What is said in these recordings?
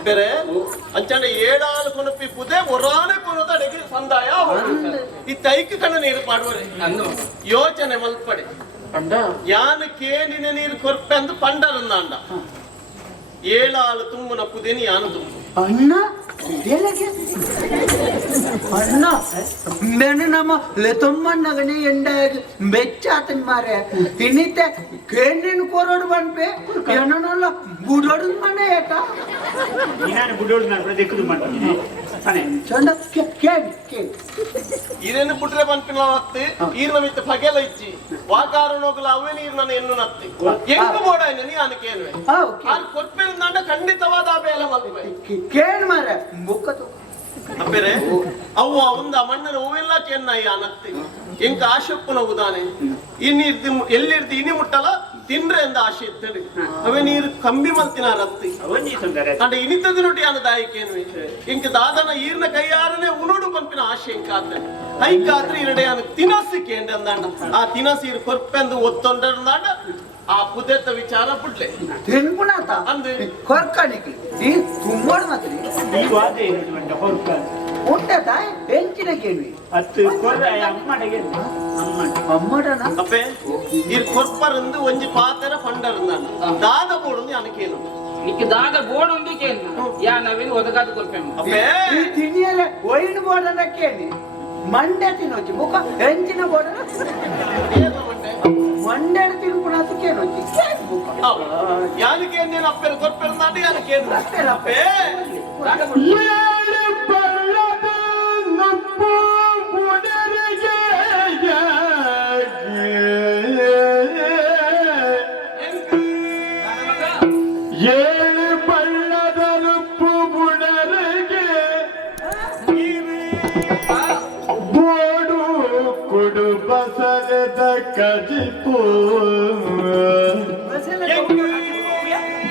ಅಪ್ಪೆರೆ ಅಂಚಂಡ ಏಳಾಲು ಕೊನಪಿ ಪುದೆ ಒರಾನೆ ಕೊನದ ಅಡಿಗೆ ಸಂದಾಯ ಈ ತೈಕ ಕಣ ನೀರು ಪಾಡುವರೆ ಯೋಚನೆ ಮಲ್ಪಡೆ ಯಾನು ಕೇನಿನ ನೀರು ಕೊರ್ಪೆ ಅಂದು ಪಂಡರನ್ನ ಅಂಡ ಏಳಾಲು ತುಂಬುನ ಪುದೆನಿ ಯಾನು ತುಂಬು ಅಣ್ಣ ಅಣ್ಣ ಮೇನು ನಮ್ಮ ಲೆತೊಮ್ಮಣ್ಣಗನೆ ಎಂಡಾಗಿ ಬೆಚ್ಚಾತನ್ ಮಾರೆ ಇನ್ನಿತ್ತೆ ಕೇನಿನ ಕೊರೋಡು ಬಂದ್ಪೆ ಏನನಲ್ಲ ಬುಡೋಡು ಮನೆ ಏಟ ನೀನಾನು ಬುಡೋಡು ನಾನು ಪ್ರದೇಕದು ಮಾಡ್ತೀನಿ ಅನೆ ಚಂದ ಕೇಳಿ ಕೇಳಿ ಇರೇನು ಬುಟ್ರೆ ಬಂಪಿನ ನತ್ತಿ ಈರ್ನ ಮಿತ್ತ ಫಗೆಲ ಇಚ್ಚಿ ವಾಕಾರಣೋಗಲ ಅವೇ ನೀರ್ನ ಎನ್ನು ನತ್ತಿ ಎಂಕು ಬೋಡ ನೀ ಅನಕೇನ್ವೆ ಅಲ್ಲಿ ಕೊರ್ಪೆರಿಂದಾಂಡ ಖಂಡಿತವಾದ ಬೇಲ ಮಲ್ಪೆ ಕೇಳಿ ಮಾರೆ ಬುಕ್ಕತು ಅಪ್ಪೆರೆ ಅವ್ವ ಒಂದ ಮಣ್ಣನ ಹೂವೆಲ್ಲ ಕೆನ್ನಾಯಿ ಅನತ್ತಿ ಎಂಕ ಆಶಪ್ಪನ ಉದಾನೆ ಇನ್ನಿರ್ದಿ ಎಲ್ಲಿರ್ದಿ ಇನಿ ಮುಟ್ಟಲ ತಿನ್ರೆ ಎಂದ ಆಶೆ ಇತ್ತಡಿ ಅವೇ ನೀರು ಕಂಬಿ ಮಲ್ತಿನ ರತ್ತಿ ಅಂಡ ಇನಿತದ ನೊಟಿ ಅನ್ನ ದಾಯಿಕೇನ್ವಿ ಇಂಕ ದಾದನ ಈರ್ನ ಕೈಯಾರನೆ ಉಣೋಡು ಪಂಪಿನ ಆಶೆ ಇಂಕಾದ್ರೆ ಐಕಾದ್ರೆ ಇರಡೆ ಅನ್ನ ತಿನಸಿಕೆ ಅಂದಂಡ ಆ ತಿನಸೀರು ಕೊರ್ಪೆಂದು ಒತ್ತೊಂಡಂದಾಂಡ ಆ ಪುದೆತ್ತ ವಿಚಾರ ಬಿಡ್ಲೆ ತಿನ್ಪುಣಾತ ಅಂದೆ ಕೊರ್ಕಣಿಕೆ ಈ ತುಂಬೋಡು ಮಾತ್ರಿ ಈ ವಾದ ಏನು ಹೊರಕ ಉಂಟದ ಹೆಂಚಿನ ಕೇಳಿ ಅತ್ತು ಕೊರ್ರೆ ಅಮ್ಮಡೆಗೆ ಅಮ್ಮಡನ ಅಪ್ಪೆ ಇರ್ ಕೊರ್ಪರಂದು ಒಂಜಿ ಪಾತೆರ ಪಂಡರಂದಾಂಡ ದಾದ ಬೋಡುಂದು ಅನಕೇನು ನಿಕ್ಕೆ ದಾದ ಬೋರ್ಡ್ ಒಂದು ಕೇನು ಯಾ ನವೀನ್ ಒದಗಾದ ಕೊಲ್ಪೆಮ್ಮ ಅಪ್ಪೆ ಈ ತಿನಿಯಲೆ ಒಯ್ನು ಬೋಡನ ಕೇಳಿ ಮಂಡ್ಯ ತಿನ್ನೋಚಿ ಮುಖ ಹೆಂಚಿನ ಬೋಡನ ಮಂಡ್ಯ ತಿನ್ಪುಣಾತ ಕೇಳೋಚಿ ಕೇಳಿ ಮುಖ ಯಾನಕ್ಕೆ ಏನೇನು ಅಪ್ಪೆರು ಕೊರ್ಪೆರಂದಾಂಡ ಯಾನಕೇನು ಅಪ್ಪೆ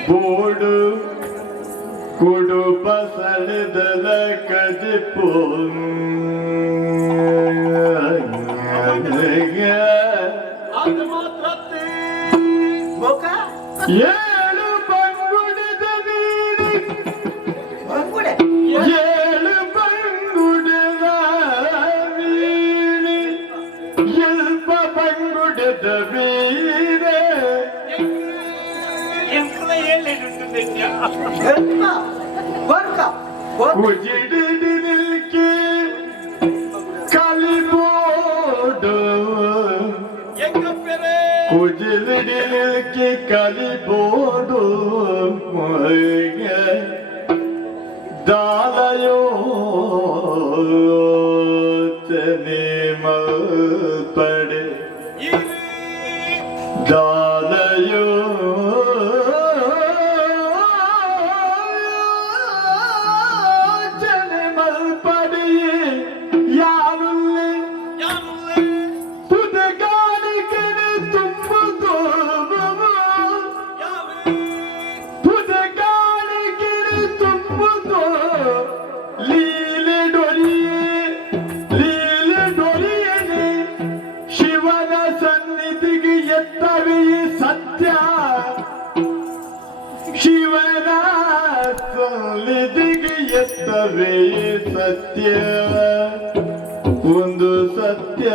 ಬೋಡು ಕುಡು ಬಸಳೆದಲ ಕಜಿಪು ಅದು ಮಾತ್ರ ಮುಖ ಏಳು ಬಂಗುಡಿದ ನೀರಿ ಬಂಗುಡೆ ಏಳು ಬಂಗುಡಿದ ನೀರಿ ಎಲ್ಪ ಬಂಗುಡಿದ ಬೀರೆ ಕೊರ್ಕ ಕುಜಿಡಿದಿಲ್ಕಿ ಕಲಿಬೋಡು ಎಂಕಪ್ಪೆರೆ ಕುಜಿಡಿದಿಲ್ಕಿ ಕಲಿಬೋಡು ಮೊಯ್ಗೆ ದಾಲಯೋ ತನೆ ಮಲ್ಪಡೆ ದಾಲಯೋ ಸತ್ಯ ಒಂದು ಸತ್ಯ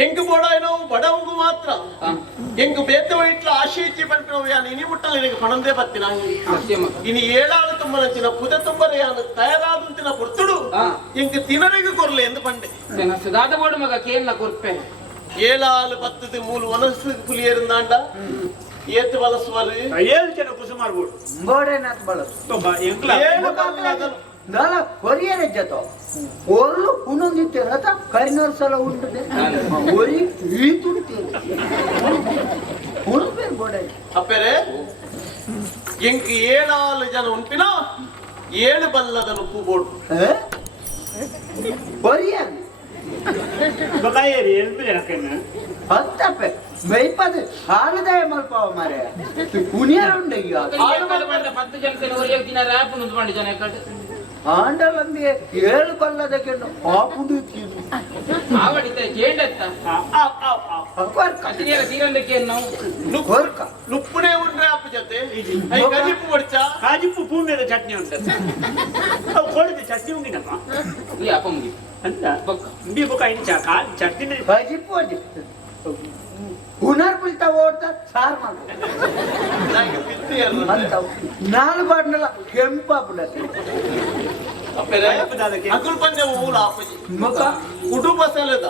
ಎಂಕು ಬೋಡಾಯ್ನೋ ಬಡವಂಗು ಮಾತ್ರ ಎಂಕು ಬೇತೆ ಇಟ್ಲ ಆಶೆ ಇಚ್ಚಿ ಬಂತು ಯಾನು ಇನಿ ಮುಟ್ಟಲ್ಲ ನಿನಗೆ ಪಣಂದೇ ಬತ್ತಿನ ಇನಿ ಏಳಾಳು ತುಂಬ ನಂಚಿನ ಪುದೆ ತುಂಬರೆ ಯಾನು ತಯಾರಾದಂತಿನ ಪುರ್ತುಡು ಎಂಕು ತಿನರಿಗೆ ಕೊರ್ಲೆ ಎಂದು ಬಂಡೆ ಸುಧಾದ ಬೋಡು ಮಗ ಕೇನ್ನ ಕೊರ್ಪೆ ஏழாலு 10 மூணு வனசுக்கு புலி இருந்தாண்டா ஏத்து வலசுவாரு 7 ಜನ ಕುಸುಮಾರ್ ಬೋಡು ಬೋಡೇನಾತ್ ಬಳಸ್ ಎಂಕ್ಲ 7 ಬಲ್ಲದನು ನಾಲ ಕೊರಿಯರ್ ಜೊತೆ ಒರ್ಲು ಉಣೊಂದಿತ್ತೆ ರತ ಕರಿನೋರ್ ಸಲ ಉಂಟದೆ ಒರಿ ಈತುಂತೆ ಉರುಪೇರ್ ಬೋಡೆ ಅಪ್ಪರೆ ಎಂಕ್ 7 ಜನ ಉಂಪಿನ 7 ಬಲ್ಲದನು ಪೂಬೋಡು ಕೊರಿಯರ್ ಬಕಾಯೇರಿ ಎಲ್ಬಿಲೆ ರಕನ್ನ ಹತ್ತಪ್ಪೆ ಮೈಪದ ಹಾಲದಾಯ ಮಲ್ಪಾವ ಮಾರೆ ಉನಿಯರುಂಡೆ ಈಗ 10 ಜನಕ್ಕೆ ಒರಿಯಾಗಿ ದಿನ ರ್ಯಾಪ್ ನುಂದು ಮಾಡಿ ಜನ ಕಟ್ಟು ಆಂಡಲಂಗೆ 7 ಬಲ್ಲದಕ್ಕೆ ಆಪುಂಡು ತಿನ್ನು ಆವಡಿತ ಜೇಂಡತ್ತ ಕತ್ತಿನೇರ ಸೀರಂದಕ್ಕೆ ನಾವು ಕೊರ್ಕ ನುಪ್ಪುನೇ ಉಂಡ್ರೆ ಅಪ್ಪ ಜೊತೆ ಐ ಗಜಿಪ್ಪು ಬಡ್ಚಾ ಕಾಜಿಪ್ಪು ಪೂರ್ಣದ ಚಟ್ನಿ ಉಂಟು ಅವು ಕೋಳಿದ ಚಟ್ನಿ ಉಂಡಿನಪ್ಪ ಈ ಅಪ್ಪಂಗಿ ಅಂತ ಇಂಡಿ ಬೊಕ್ಕ ಇಂಚ ಕಾಲ್ ಚಟ್ನಿ ಬಜಿಪ್ಪು ಅಡಿ ಹುನರ್ ಬಿಳ್ತಾ ಓಡ್ತಾ ಸಾರ್ ಮಾಡ್ತಾರೆ ನಂಗೆ ಪಿತ್ತಿ ಅಲ್ಲ ಅಂತ ನಾಲ್ಕು ಬಾಟ್ನಲ್ಲ ಕೆಂಪಾಗ್ಬಿಡತ್ತೆ ಅಪ್ಪರೆ ಅಕುಲ್ ಪಂಜ ಊಲ ಆಪಜಿ ಮುಖ ಕುಟುಂಬ ಸಲದ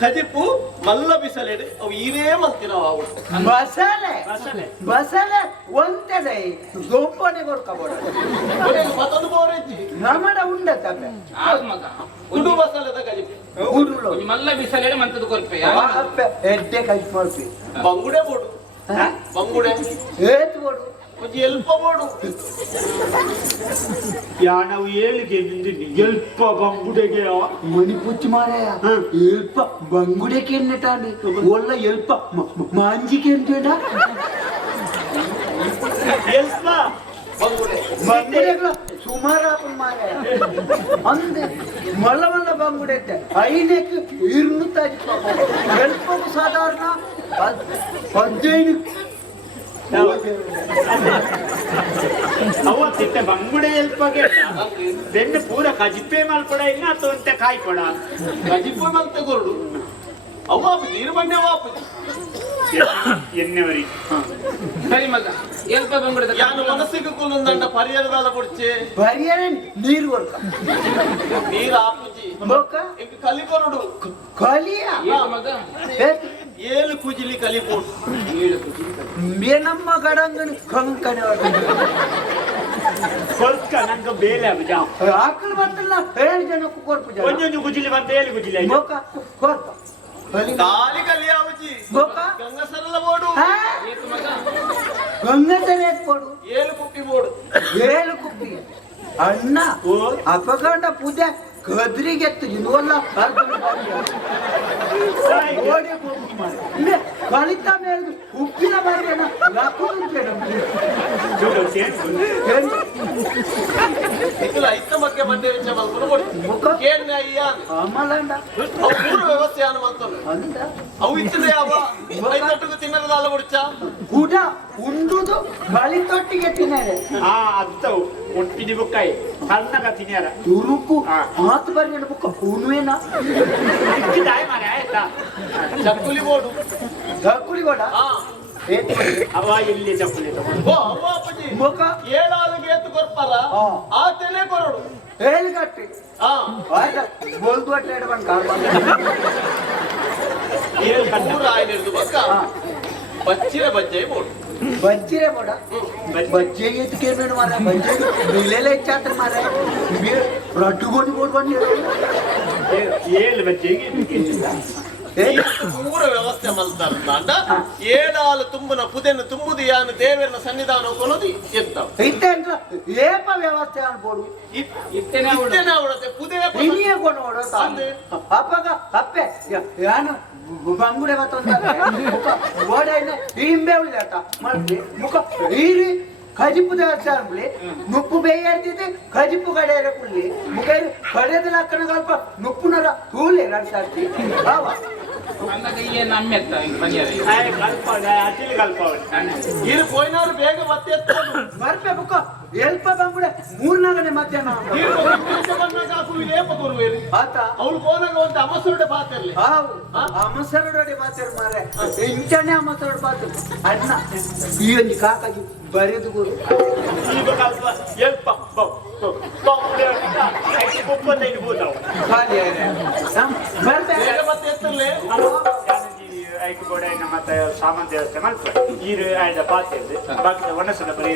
ಖಜಿಪ್ಪು ಮಲ್ಲ ಬಿಸಲೆಡೆ ಅವು ಈರೇ ಮಲ್ತಿನವ ಅವು ಬಸಳೆ ಮಸಾಲೆ ಬಸಳೆ ಒಂತೆದೆ ದೊಂಪನೆ ಕೊರ್ಕಬೋಡ ಮತ್ತೊಂದು ಬೋರೆಜ್ಜಿ ನಮಡ ಉಂಡತ್ತಪ್ಪೆ ಆಗ್ ಮಗ ಕುಟುಂಬ ಸಲದ ಖಜಿಪ್ಪು ಉರುಳು ಒಂಜಿ ಮಲ್ಲ ಬಿಸಲೇಡೆ ಮಂತದ ಕೊರ್ಪೆ ಅಪ್ಪೆ ಎಡ್ಡೆ ಕೈ ಮಾಡ್ತಿ ಬಂಗುಡೆ ಬೋಡು ಬಂಗುಡೆ ಏತ್ ಬೋಡು ಒಂಜಿ ಎಲ್ಪ ಬೋಡು ನಾವು ಏಳಿಗೆ ನಿಂದಿನಿ ಎಲ್ಪ ಬಂಗುಡೆಗೆ ಮನಿ ಪುಚ್ಚಿ ಮಾರಾಯ ಎಲ್ಪ ಬಂಗುಡೆಗೆ ಎನ್ನೆಟಾಂಡಿ ಒಳ್ಳ ಎಲ್ಪ ಮಾಂಜಿಗೆ ಎಂತೇಡ ಎಲ್ಪ ಬಂಗುಡೆ ಬಂಗುಡೆಗಳ ಸುಮಾರು ಆಪನ್ ಮಾರಾಯ ಅಂದೆ ಮಲ್ಲ ಮಲ್ಲ ಬಂಗುಡೆ ಐನಕ್ಕೆ ಇರ್ನುತ್ತಾಜಿ ಎಲ್ಪವು ಸಾಧಾರಣ 15 ಅವತ್ತಿಟ್ಟ ಬಂಗುಡೆ ಎಲ್ಪಗೆ ಬೆನ್ನು ಪೂರ ಕಜಿಪ್ಪೆ ಮಲ್ಪಡ ಇಲ್ಲ ಅಥವಾ ಕಾಯಿ ಕೊಡ ಖಜಿಪ್ಪು ಮಲ್ತೆ ಕೊರಡು ಅವು ಆಪು ನೀರು ಬಂಡೆ ಆಪಜಿ ಎನ್ನೆವರಿ ಸರಿ ಮಗ ಎಲ್ಪ ಬಂಗುಡದ ಯಾನು ಮನಸ್ಸಿಗೆ ಕುಲ್ಲುಂದಂಡ ಪರಿಹಾರದಾಲ ಕೊಡ್ಚೆ ಬರಿಯರೆ ನೀರು ವರ್ಕ ನೀರು ಆಪುಜಿ ಬೋಕ ಇಂಕ ಕಲಿ ಕೊರಡು ಕಲಿಯ ಏಳು ಮಗ ಏಳು ಕುಜಿಲಿ ಕಲಿ ಬೋಡು ಮೇನಮ್ಮ ಗಡಂಗನ ಕಂಕಣ ಕೊಲ್ಕ ನಂಗ ಬೇಲೆ ಅಬಜ ಆಕಲ್ ಬರ್ತಲ್ಲ 7 ಜನಕ್ಕೂ ಕೊರ್ಪು ಜನ ಒಂದೊಂದು ಗುಜಿಲಿ ಬಂತ ಏಳು ಗುಜಿಲಿ ಆಯ್ತು ಬೋಕ ಕೊರ್ಪ ಕಾಲಿ ಕಲಿ ಆಪಜಿ ಬೋಕ ಗಂಗ ಸರಳ ಬೋಡು ಏತು ಮಗ ಗಂಗಸರೆ ಕೊಡು ಏಳು ಕುಪ್ಪಿ ಬೋಡು 7 ಕುಪ್ಪಿ ಅಣ್ಣ ಅಪಗಂಡ ಪೂಜೆ ಕದ್ರಿಗೆ ಇನ್ನೊಲ್ಲ ಓಡಿ ಇಲ್ಲ ಕಲಿತ ಮೇಲೆ ಉಪ್ಪಿನ ಬರೆಯಣ ಇಕಲ ಐತ ಬಗ್ಗೆ ಬಂದೆ ವಿಚ ಮಲ್ಕೊಂಡು ಬೋಡು ಕೇನ್ನ ಅಯ್ಯ ಅಮಲಂಡ ಅವು ಪೂರ ವ್ಯವಸ್ಥೆ ಆನ ಮಲ್ತನು ಅಂದ ಅವು ಇತ್ತದೆ ಅವ ಐತಟ್ಟುಗೆ ತಿನ್ನರದಾಲ ಕೊಡ್ಚ ಊಟ ಉಂಡುದು ಕಲಿತೊಟ್ಟಿಗೆ ತಿನ್ನರೆ ಅತ್ತವು ಒಟ್ಟಿಗೆ ಬುಕ್ಕಾಯಿ ಸಣ್ಣಗ ತಿನ್ಯಾರ ತುರುಕು ಮಾತು ಬರೆಯಣ ಬುಕ್ಕ ಉಣ್ವೇನಾ ಇಕ್ಕಿದಾಯ ಮಾರೆ ಆಯ್ತಾ ಚಕ್ಕುಲಿ ಬೋಡು ಧಕ್ಕುಲಿ ಕೊಡ ಹಾ ಅವ ಇಲ್ಲಿ ಚಪ್ಪಲಿ ತಗೊಂಡು ಓ ಅವ್ವ ಅಪ್ಪಜಿ ಮುಖ ಏಳಾಲಿಗೆ ಎತ್ತು ಕೊರ್ಪಾರ ಹಾ. ಆತನೇ ಕೊರಡು ಹೇಳಿಗಟ್ಟಿ ಹಾ ಬೋಲ್ದು ಅಟ್ಟೆ ಇಡ್ಬಂಡ್ ಕಾಡ್ಬಂದ ಏಳು ಕಟ್ಟ ಪೂರ ಆಯ್ನಿರ್ದು ಬಕ್ಕ ಬಚ್ಚಿರ ಬಜ್ಜೆ ಬೋಡು ಬಜ್ಜಿರೆ ಬೋಡ ಬಜ್ಜೆ ಎತ್ಕೆ ಬೇಡ ಮಾರ ಬಜ್ಜೆ ಬಿಲೆಲ್ಲ ಹೆಚ್ಚಾತ್ರ ಮಾರ ರಟ್ಟುಗೊಂಡು ಬೋಡ್ ಬಂದಿ ಏಳು ಬಚ್ಚೆಗೆ ಪೂರ ವ್ಯವಸ್ಥೆ ಮಲ್ತಾರ ದಾಂಡ ಏಳಾಲು ತುಂಬನ ಪುದೆನ ತುಂಬುದು ಯಾನು ದೇವರನ ಸನ್ನಿಧಾನ ಕೊನೋದು ಎತ್ತಾವ ಇತ್ತೆ ಅಂತ ಏಪ ವ್ಯವಸ್ಥೆ ಅನ್ಬೋಡು ಇತ್ತೇನೆ ಇತ್ತೇನೆ ಅವಡತೆ ಪುದೆ ಇನಿಯೇ ಕೊಂಡು ನೋಡೋದು ಅಪ್ಪಗ ಅಪ್ಪೆ ಯಾನು ಬಂಗುಡೆ ಮತ್ತೊಂದು ಗೋಡೆ ಹಿಂಬೆ ಉಳ್ಳಾಟ ಮಾಡಿ ಮುಖ ಈರಿ ಖಜಿಪ್ಪು ದೇವಸ್ಥೆ ಅನ್ಬಿಡಿ ನುಪ್ಪು ಬೇಯರ್ತಿದ್ದೆ ಖಜಿಪ್ಪು ಕಡೆಯರ ಕುಳ್ಳಿ ಮುಖ ಕಡೆದ ಲಕ್ಕಣ ಸ್ವಲ್ಪ ನುಪ್ಪುನರ ಹೂಲೆ ನಡ್ಸಾಡ್ತಿ ಅವ ನನ್ನ ಕೈಯೇ ನಮ್ಮೆತ್ತ ಬಗೆಯರೆ ಕಲ್ಪ ಅತಿಲಿ ಕಲ್ಪ ಇರು ಪೋಯ್ನಾರು ಬೇಗ ಮತ್ತೆ ಎತ್ತೋದು ಬರ್ಪೆ ಮುಖ ಎಲ್ಪ ಬಂಗುಡೆ ಮೂರ್ನಾಗನೆ ಮಧ್ಯಾಹ್ನ ಬಂದಾಗ ಹಾಕುವಿ ಲೇಪ ಕೊರುವೇರಿ ಆತ ಅವ್ಳು ಹೋದಾಗ ಒಂದು ಅಮಸರುಡೆ ಪಾತ್ರಲ್ಲಿ ಅಮಸರಡೋಡೆ ಮಾತಾಡು ಮಾರೆ ಇಂಚನೆ ಅಮಸರಡು ಪಾತ್ರ ಅಣ್ಣ ಈ ಒಂದು ಕಾಕಾಜಿ ಬರೆದು ಗುರು ಈಗ ಕಲ್ಪ ಎಲ್ಪ ಖಾಲಿ ಬರ್ತೆ ಬೇಗ ಮತ್ತೆ ಎತ್ತರ್ಲೆ ಅವ ಮತ್ತೆ ಸಾಮಾನ್ ವ್ಯವಸ್ಥೆ ಮಾಡ್ತಾರೆ ನೀರು ಆಯ್ದ ಪಾತ್ರೆ ಬಾಕಿ ಒಣಸಲ ಬರೀ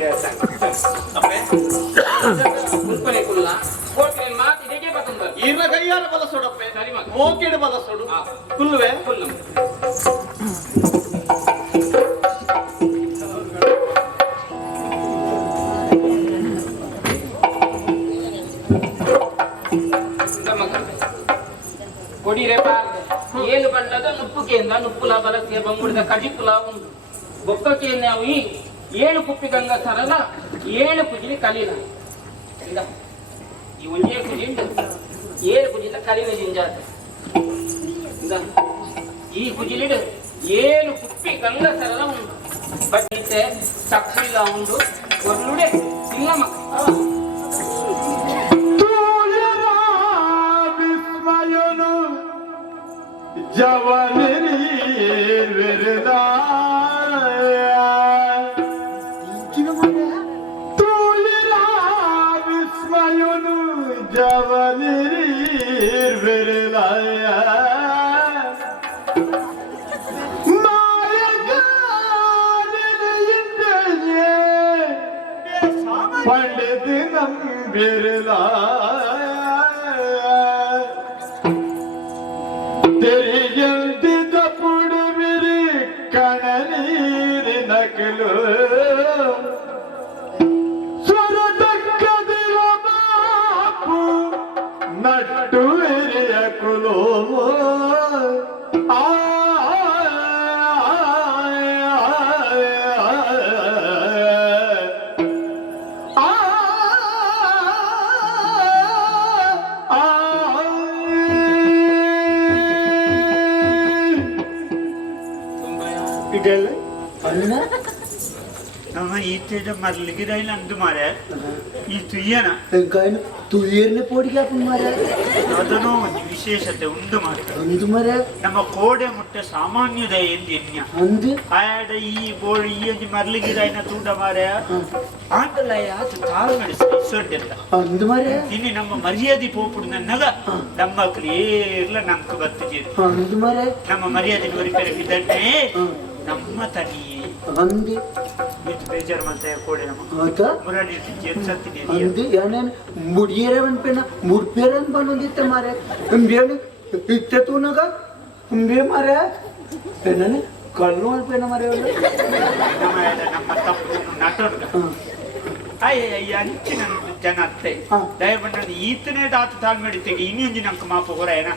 ಉಲ್ಪನೆ ಕುಲ್ಲ ಕೋಟೆ ಮಾತು ಹೇಗೆ ಬರ್ತಂದ ಈರ್ನ ಕೈಯಾರ ಬಲಸೊಡಪ್ಪೆ ಸರಿ ಮಗ. ಮೋಕಿಡ ಬಲಸೊಡು ಕುಲ್ವೆ ಕುಲ್ಲ ಕೊಡಿರೆ ಬಾರ್ದೆ ಏನು ಬಣ್ಣದ ನುಪ್ಪುಕೆಯಿಂದ ನುಪ್ಪುಲ ಬಲಸಿಯ ಬಂಗುಡಿದ ಕಜಿಪುಲ ಉಂಟು ಬೊಕ್ಕಕ್ಕೆ ನಾವು ಈ 7 ಕುಪ್ಪಿ ಗಂಗಾ ಸರಳ 7 ಕುಜಿಲಿ ಕಲೀಲ ಇಂದ ಈ ಒಂದೇ ಕುಜಿ ಉಂಟು 7 ಕುಜಿಲ ಕಲೀಲ ಜಿಂಜಾತ ಇಂದ ಈ ಕುಜಿಲಿಡು 7 ಕುಪ್ಪಿ ಗಂಗಾ ಸರಳ ಉಂಟು ಬಟ್ ಸಕ್ರಿಲ್ಲ ಉಂಟು ಒಳ್ಳುಡೆ ಇಲ್ಲ ಮಕ್ಕ ಜವನಿರೀರ್ ವಿರದಾಯ ತೂಲಿರಾ ವಿಸ್ಮಯನು ಜವನಿರೀರ್ ವಿರದಾಯ ಪಂಡಿತ ನಂಬಿರಲಾಯ ತೆರಿಯಂತಿದ ಪುಡುಬಿರಿ ಕಣನೀರಿ ನಕಲು ಸ್ವರದಕ್ಕದಿರ ಬಾಪು ನಟ್ಟು ಹಿರಿಯ ಕುಲೋ ಇದೆಲ್ಲ ನಮ್ಮ ಈಚೆದ ಮರ್ಲಿಗಿದಾಯಿಲ್ಲ ಅಂದು ಮಾರೆ ಈ ತುಯ್ಯನ ತುಯ್ಯರ್ನೆ ಪೋಡಿಗೆ ಮಾರೆ ಅದನ್ನು ಒಂದು ವಿಶೇಷತೆ ಉಂಡು ಮಾಡ್ತಾರೆ ಅಂದು ಮಾರೆ ನಮ್ಮ ಕೋಡೆ ಮುಟ್ಟ ಸಾಮಾನ್ಯದ ಎಂದು ಎನ್ಯ ಅಂದು ಆಯಡ ಈ ಬೋರ್ಡ್ ಈ ಒಂದು ಮರ್ಲಿಗಿದಾಯಿನ ತೂಟ ಮಾರೆ ಆಟಲ್ಲ ಯಾತು ತಾಳು ನಡೆಸಿ ಸೊಡ್ಡೆಲ್ಲ ಅಂದು ಮಾರೆ ಇನ್ನು ನಮ್ಮ ಮರ್ಯಾದೆ ಪೋಪುಡು ನನ್ನಗ ನಮ್ಮ ಕ್ಲಿಯರ್ಲ ನಮ್ಕ ಬರ್ತಜೀರು ಅಂದು ಮಾರೆ ನಮ್ಮ ಮರ್ಯಾದೆ ರಿಪೇರಿ ಬಿದ್ದನ್ನೇ ನಮ್ಮ ತನಿ ಅಂದು ಬೇಜಾರು ಮತ್ತೆ ಕೋಡೆ ನಮ್ಮ ಆತ ಮುರಾಡಿ ಸತ್ತಿನಿ ಅಂದು ಯಾನೇನು ಮುಡಿಯರೆ ಅನ್ಪೇನ ಮುಡ್ಪೇರನ್ ಬಂದಿತ್ತೆ ಮಾರೆ ಬೇಳು ಇತ್ತೆ ತೂನಗ ಬೇ ಮಾರೆ ಏನೇ ಕಲ್ಲು ಅನ್ಪೇನ ಮಾರೆ ನಮ್ಮ ತಪ್ಪು ನಟೋರ್ಗ ಅಯ್ಯ ಅಂಚಿನ ಜನ ಅತ್ತೆ ದಯಬಂಡ ಈತನೇ ದಾತ ತಾಳ್ ಮಾಡಿತೆಗೆ ಇನ್ನೊಂದು ನಮ್ಕ ಮಾಪ ಹೊರ ಏನ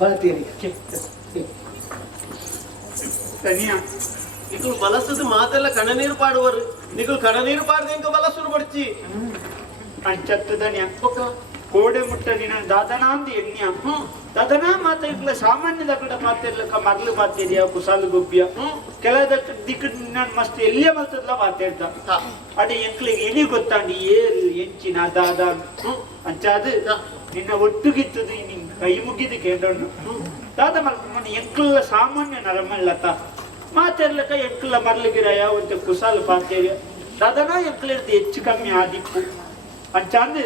ಬರ್ತೀನಿ ತನಿಯಾ ನಿಗಳು ಬಲಸದ ಮಾತೆಲ್ಲ ಕಣನೀರು ಪಾಡುವರು ನಿಗಳು ಕಣನೀರು ಪಾಡ್ದೆ ಇಂಕ ಬಲಸುರು ಬಡ್ಚಿ ಅಂಚತ್ತದನ್ಯ ಕೋಡೆ ಮುಟ್ಟ ನಿನ್ನ ದಾದನ ಅಂದ ಎಣ್ಯ ದಾದನ ಮಾತ ಇಟ್ಲ ಸಾಮಾನ್ಯದ ಕಡೆ ಮಾತಾಡ್ಲಕ್ಕ ಮಗ್ಲು ಮಾತಾಡಿಯ ಕುಸಾಲು ಗುಬ್ಬಿಯ ಕೆಲದ ದಿಕ್ಕ ನಾನು ಮಸ್ತ್ ಎಲ್ಲಿಯ ಮಲ್ತದ್ಲ ಮಾತಾಡ್ದ ಅದೇ ಎಂಕ್ಲಿಗೆ ಎನಿ ಗೊತ್ತಾಂಡಿ ಏರು ಎಂಚಿನ ದಾದ ಅಂಚಾದ ನಿನ್ನ ಒಟ್ಟುಗಿತ್ತದು ನಿನ್ ಕೈ ಮುಗಿದು ಕೇಂದ್ರನು ದಾದ ಮಲ್ಕೊಂಡು ಎಂಕ್ಲ ಸಾಮಾನ್ಯ ನರಮಲ್ಲತ್ತ ಮಾತಾಡ್ಲಕ್ಕ ಎಂಕ್ಲ ಮರ್ಲಿಗಿರಯ ಒಂದು ಕುಸಾಲು ಪಾತೇರಿಯ ದಾದನ ಎಂಕ್ಲಿರ್ದು ಹೆಚ್ಚು ಕಮ್ಮಿ ಆದಿಪ್ಪು ಅಂಚಾಂದು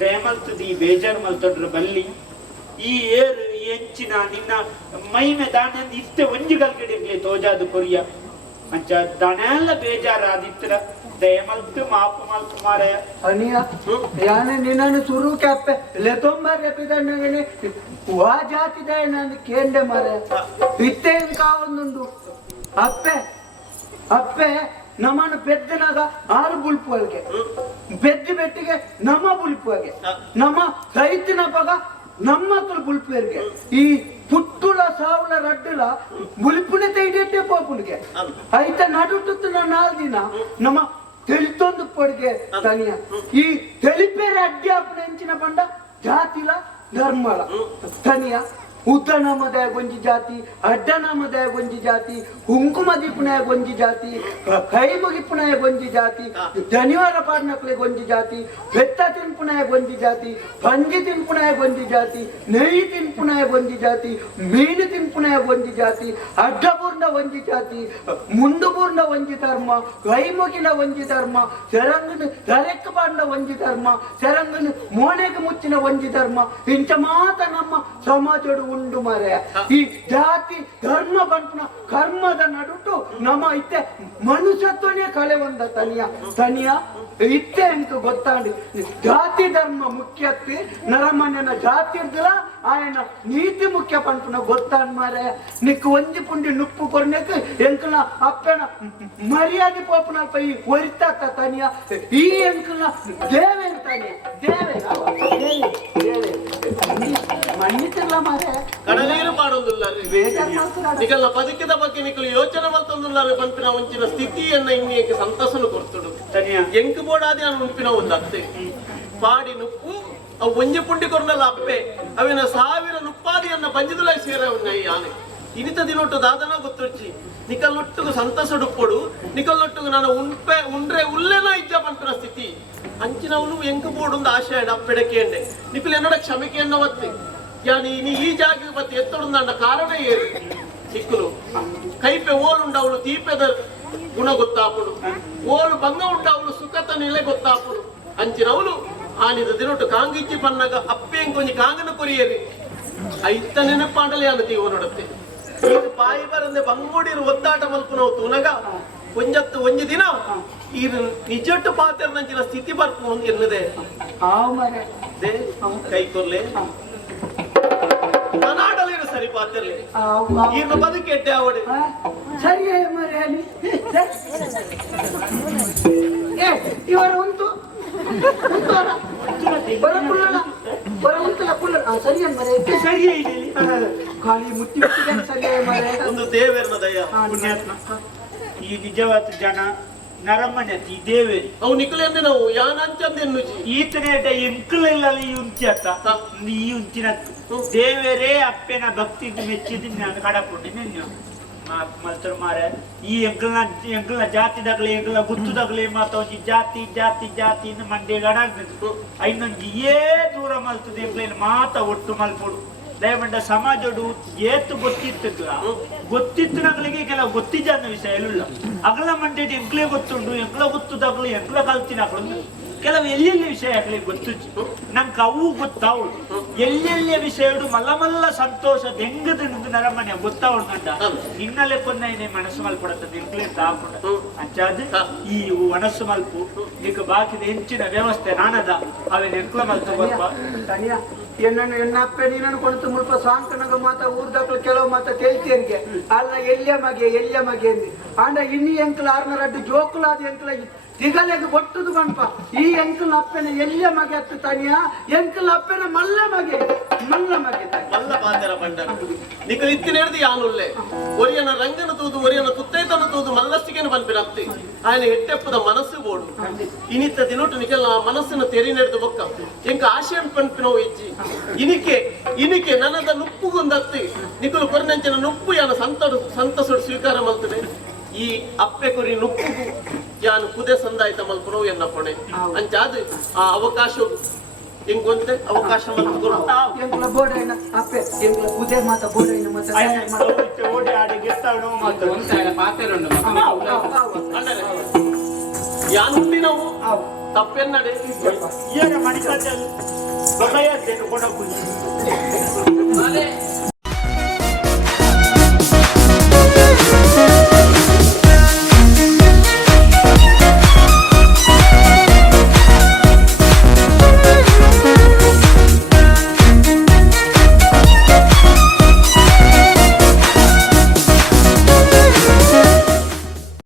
ದಯಮಲ್ತದ ಈ ಬೇಜಾರು ಮಲ್ತೊಡ್ರ ಬಲ್ಲಿ ಈ ಏರು ಎಂಚಿನ ನಿನ್ನ ಮೈಮೆ ದಾನ ಇತ್ತೆ ಒಂಜಿಗಲ್ಗಡೆ ತೋಜಾದು ಕೊರಿಯ ಅಂಚ ದನೆಲ್ಲ ಬೇಜಾರು ಆದಿತ್ತರ ದಯಮಲ್ತು ಮಾಪು ಮಲ್ತು ಮಾರಯ ಅನಿಯ ಯಾನೆ ನಿನ್ನನ್ನು ಸುರು ಕ್ಯಾಪೆ ಲೆತೊಂಬಾರ್ ಎಪಿದಣ್ಣಗನೆ ವಾ ಜಾತಿದ ನಾನು ಕೇಂಡೆ ಮಾರೆ ಇತ್ತೆ ಕಾವೊಂದುಂಡು ಅಪ್ಪೆ ಅಪ್ಪೆ ನಮ್ಮನ್ನು ಬೆದ್ದನಾಗ 6 ಬುಲ್ಪುವಲ್ಗೆ ಬೆದ್ದಿ ಬೆಟ್ಟಿಗೆ ನಮ್ಮ ಬುಲ್ಪುವಗೆ ನಮ್ಮ ರೈತನ ಪಗ ನಮ್ಮ ಮಕ್ಕಳು ಬುಲ್ಪುವರ್ಗೆ ಈ ಪುಟ್ಟುಳ ಸಾವುಲ ರಡ್ಡುಲ ಬುಲ್ಪುನೆ ತೈಡೆಟ್ಟೆ ಪೋಪುನಿಗೆ ಐತ ನಡುಟುತ್ತು ನನ್ನ 4 ದಿನ ನಮ್ಮ ತಿಳಿತೊಂದು ಪೊಡ್ಗೆ ತನಿಯ ಈ ತಿಳಿಪೇರೆ ಅಡ್ಡಿ ಅಪ್ಪನ ಹೆಂಚಿನ ಬಂಡ ಜಾತಿಲ ಧರ್ಮಲ ತನಿಯ ಉದ್ದನಾಮದಾಯ ಗೊಂಜಿ ಜಾತಿ ಅಡ್ಡನಾಮದಾಯ ಗೊಂಜಿ ಜಾತಿ ಕುಂಕುಮ ದೀಪನಾಯ ಗೊಂಜಿ ಜಾತಿ ಕೈ ಮುಗಿಪುನಾಯ ಗೊಂಜಿ ಜಾತಿ ಶನಿವಾರ ಪಾಡ್ನಕ್ಲೆ ಗೊಂಜಿ ಜಾತಿ ಬೆತ್ತ ತಿನ್ಪುನಾಯ ಗೊಂಜಿ ಜಾತಿ ಪಂಜಿ ತಿನ್ಪುನಾಯ ಗೊಂಜಿ ಜಾತಿ ನೆಯ್ಯಿ ತಿನ್ಪುನಾಯ ಗೊಂಜಿ ಜಾತಿ ಮೀನು ತಿನ್ಪುನಾಯ ಗೊಂಜಿ ಜಾತಿ ಅಡ್ಡಪೂರ್ಣ ಒಂಜಿ ಜಾತಿ ಮುಂದುಪೂರ್ಣ ಒಂಜಿ ಧರ್ಮ ಕೈ ಮುಗಿನ ಒಂಜಿ ಧರ್ಮ ಸೆರಂಗನ ತಲೆಕ್ಕ ಪಾಡ್ನ ಒಂಜಿ ಧರ್ಮ ಸೆರಂಗನ ಮೋನೆಗೆ ಮುಚ್ಚಿನ ಒಂಜಿ ಧರ್ಮ ಇಂಚ ಮಾತ ನಮ್ಮ ಸಮಾಜಡು ಉಂಡು ಮಾರೆ ಈ ಜಾತಿ ಧರ್ಮ ಬಂಟ್ನ ಕರ್ಮದ ನಡುಟು ನಮ್ಮ ಇತ್ತೆ ಮನುಷ್ಯತ್ವನೇ ಕಳೆ ಒಂದ ತನಿಯ ಇತ್ತೆ ಅಂತ ಗೊತ್ತಾಂಡಿ ಜಾತಿ ಧರ್ಮ ಮುಖ್ಯತ್ತಿ ನರಮನೆನ ಜಾತಿ ಇರ್ದಿಲ್ಲ ఆయన నీతి ముఖ్య పంటున్న గొత్తాను మారే నీకు వంజి పుండి నుప్పు కొరనేకు ఎంకల అప్పన మర్యాద పోపునపై ఒరితాక తనియా ఈ ఎంకల దేవేన్ తనియా దేవే మన్నితల మారే ಕಡಲೇರು ಮಾಡುವುದಿಲ್ಲರಿ ಬೇಜಾರ್ ಮಾಡ್ತಾರ ನಿಕಲ್ಲ ಬದುಕಿದ ಬಗ್ಗೆ ನಿಕಲು ಯೋಚನೆ ಮಾಡ್ತಂದುಲ್ಲಾರೆ ಪಂಪಿನ ಒಂಚಿನ ಸ್ಥಿತಿಯನ್ನ ಇನ್ನೇಕೆ ಸಂತಸನು ಕೊರ್ತುಡು ತನಿಯ ಎಂಕು ಬೋಡಾದಿ ಅನ್ನು ಉಂಪಿನ ಒಂದು ಅತ್ತೆ ಪಾಡಿ ನುಪ್ಪು ಅವು ಒಂಜಿ ಪುಂಡಿ ಕೊರನಲ್ಲ ಅಪ್ಪೆ ಅವಿನ 1000 ನುಪ್ಪಾದಿಯನ್ನ ಬಂಜಿದುಲ ಸೇರ ఉన్నాయి ಆನೆ ಇನಿತ ದಿನೊಟ್ಟು ದಾದನ ಗೊತ್ತೊಚ್ಚಿ ನಿಕಲ್ಲೊಟ್ಟಿಗೆ ಸಂತಸಡುಪ್ಪೊಡು ನಿಕಲ್ಲೊಟ್ಟಿಗೆ ನಾನು ಉಂಡ್ರೆ ಉಲ್ಲೆನ ಇಜ್ಜ ಪಂಪಿನ ಸ್ಥಿತಿ ಅಂಚಿನವನು ಎಂಕು ಬೋಡುಂದು ಆಶೆ ಅಪ್ಪೆಡಕೆಂಡೆ ನಿಕಲು ಎನ್ನಡ ಕ್ಷಮಿಕೆಯನ್ನ ಒತ್ತಿ ಯಾನಿ ನೀ ಈ ಜಾಗ ಮತ್ತೆ ಎತ್ತೊಡುಂದ ಕಾರಣ ಏರು ಸಿಕ್ಕಲು ಕೈಪೆ ಓಲುಂಡವಳು ದೀಪದ ಗುಣ ಗೊತ್ತಾಪುಡು ಓಲು ಬಂಗ ಉಂಡವಳು ಸುಖತ ನೆಲೆ ಗೊತ್ತಾಪುಡು ಅಂಚಿನವಳು ಆನಿದ ದಿನೊಟ್ಟು ಕಾಂಗಿಜ್ಜಿ ಪನ್ನಗ ಅಪ್ಪೆ ಕೊಂಚ ಕಾಂಗನ ಕೊರಿಯರಿ ಐತ ನೆನಪಾಡಲೇ ಅನ್ನತಿ ಇವ ನೋಡುತ್ತೆ ಈಗ ಪಾಯಿ ಬರಂದೆ ಬಂಗೋಡಿರು ಒದ್ದಾಟ ಮಲ್ಪು ನಾವು ತೂನಗ ಒಂಜತ್ತು ಒಂಜಿ ದಿನ ಈ ನಿಜಟ್ಟು ಪಾತ್ರ ನಂಚಿನ ಸ್ಥಿತಿ ಬರ್ಪು ಎನ್ನದೆ ಕೈ ಕೊರ್ಲೆ ನಾನಾಡಲೇನು ಸರಿ ಪಾತ್ರಲಿ ಈರ್ನ ಬದುಕೆಟ್ಟೆ ಅವಡೆ ಸರಿಯೇ ಮರ್ಯಾಲಿ ಇವರ ಉಂಟು ಒಂದು ದೇವರನ ದಯ ಪುಣ್ಯಾತ್ಮ ಈ ನಿಜವಾದ ಜನ ನರಮನೆತಿ ದೇವೇರಿ ಅವು ನಿಕಲೆಂದೆ ನಾವು ಯಾನಂಚಂದೆನ್ನುಜಿ ಈತನೇಟ ಎಂಕಲೆಲ್ಲ ಈ ಉಂಚತ್ತ ಈ ಉಂಚಿನತ್ತು ದೇವರೇ ಅಪ್ಪೆನ ಭಕ್ತಿಗೆ ಮೆಚ್ಚಿದ ನಾನು ಕಡಪುಂಡಿ ನಿನ್ನ ಮಲ್ತರು ಮಾರೆ ಈ ಎಂಕಲ್ನ ಜಾತಿದಾಗಲಿ ಎಂಕಲ್ನ ಗುತ್ತುದಾಗಲಿ ಮಾತಾಡಿ ಜಾತಿ ಮಂಡ್ಯಗಡ ಐನೊಂದು ದೂರ ಮಲ್ತದೆ ಎಂಕ್ಲೇನು ಮಾತ ಒಟ್ಟು ಮಲ್ಪೊಡು ದಯಮಂಡ ಸಮಾಜಡು ಏತು ಗೊತ್ತಿತ್ತಿನಗಳಿಗೆ ಕೆಲವು ಗೊತ್ತಿಜ ಅನ್ನೋ ವಿಷಯ ಎಲ್ಲ ಅಗಲ ಮಂಡ್ಯದ ಎಂಕ್ಲೇ ಗೊತ್ತುಂಡು ಎಂಕ್ಲ ಗೊತ್ತುದಾಗಲಿ ಎಂಕ್ಲ ಕಲ್ತಿನ ಕೆಲವು ಎಲ್ಲೆಲ್ಲಿ ವಿಷಯ ಆಗಲಿ ಗೊತ್ತು ನಂಗೆ ಅವು ಗೊತ್ತಾವಳು ಎಲ್ಲೆಲ್ಲಿಯ ವಿಷಯಡು ಮಲ್ಲ ಸಂತೋಷ ಹೆಂಗದ ನರಮನೆ ಗೊತ್ತಾವಣ್ಣ ನಿನ್ನಲೆ ಕೊನ್ನೆ ಮನಸ್ಸು ಮಲ್ಪಡತ್ತ ಎಂಕ್ಲೇ ತಾಪುಂಡ ಅಂಚಾದ ಈ ಮನಸ್ಸು ಮಲ್ಪು ಈಗ ಬಾಕಿದ ಹೆಂಚಿನ ವ್ಯವಸ್ಥೆ ನಾನದ ಅವೇನು ಎಂಕ್ಲ ಮಲ್ತು ಬರ್ಬ ಎನ್ನಪ್ಪೆ ನೀನನ್ನು ಕೊಡ್ತು ಮುಲ್ಪ ಸಾಂಕನಗ ಮಾತ ಊರ್ದಾಕ್ಲು ಕೆಲವು ಮಾತ ತಿಳಿತಿಯನ್ಗೆ ಅಲ್ಲ ಎಲ್ಯ ಮಗೆ ಅಂಡ ಇನ್ನಿ ಎಂಕ್ಲ ಆರ್ನ ರಡ್ಡು ಜೋಕುಲಾದ ಎಂಕ್ಲ ತಿಗಲೆಗೆ ಒಟ್ಟುದು ಕಣ್ಪ ಈ ಎಂಕಲ್ ಅಪ್ಪನ ಎಲ್ಯ ಮಗೆ ಹತ್ತು ತನಿಯ ಎಂಕಲ್ ಅಪ್ಪನ ಮಲ್ಲ ಮಗೆ ಮಲ್ಲ ಪಾತೆರ ಬಂಡ ನಿಕಲು ಇತ್ತಿನ ಹಿಡಿದು ಯಾನುಲ್ಲೆ ಒರಿಯನ ರಂಗನ ತೂದು ಒರಿಯನ ತುತ್ತೈತನ ತೂದು ಮಲ್ಲಸ್ತಿಗೆನ ಬಂದ್ಬಿಡತ್ತಿ ఆయన ಎಟ್ಟೆಪ್ಪದ ಮನಸ್ಸು ಬೋಡು ಇನಿತ್ತ ದಿನೊಟ್ಟು ನಿಕಲ್ ಮನಸ್ಸಿನ ತೆರಿ ನೆರೆದು ಬೊಕ್ಕ ಎಂಕ ಆಶಯ ಪಂಪಿನವು ಇಜ್ಜಿ ಇನಿಕೆ ನನ್ನದ ನುಪ್ಪುಗೊಂದತ್ತಿ ನಿಕಲು ಕೊರನಂಚಿನ ನುಪ್ಪು ಯಾನ ಸಂತಸುಡು ಸ್ವೀಕಾರ ಮಲ್ತದೆ ಈ ಅಪ್ಪೆ ಕೊರಿ ನುಪ್ಪುಗು ಯಾನು ಕುದೆ ಸಂದಾಯಿತ ಮಲ್ಪನವು ಎನ್ನ ಕೊಡೆ ಅಂಚಾದ ಆ ಅವಕಾಶ ಎಂಗೊಂತೆ ಅವಕಾಶ ಮಲ್ಪುಗಳು ಎಂಕ್ಲ ಬೋಡೈನ ಅಪ್ಪೆ ಎಂಕ್ಲ ಕುದೆ ಮಾತ ಬೋಡೈನ ಮಾತ ಓಡಿ ಆಡಿ ಗೆತ್ತಾಡೋ ಮಾತು ಯಾನುಂಡಿನವು ತಪ್ಪೆನ್ನಡೆ ಏನ ಮಣಿಕಂಡಲ್ಲಿ ಬಗೆಯದ್ದೇನು ಕೊಡಕು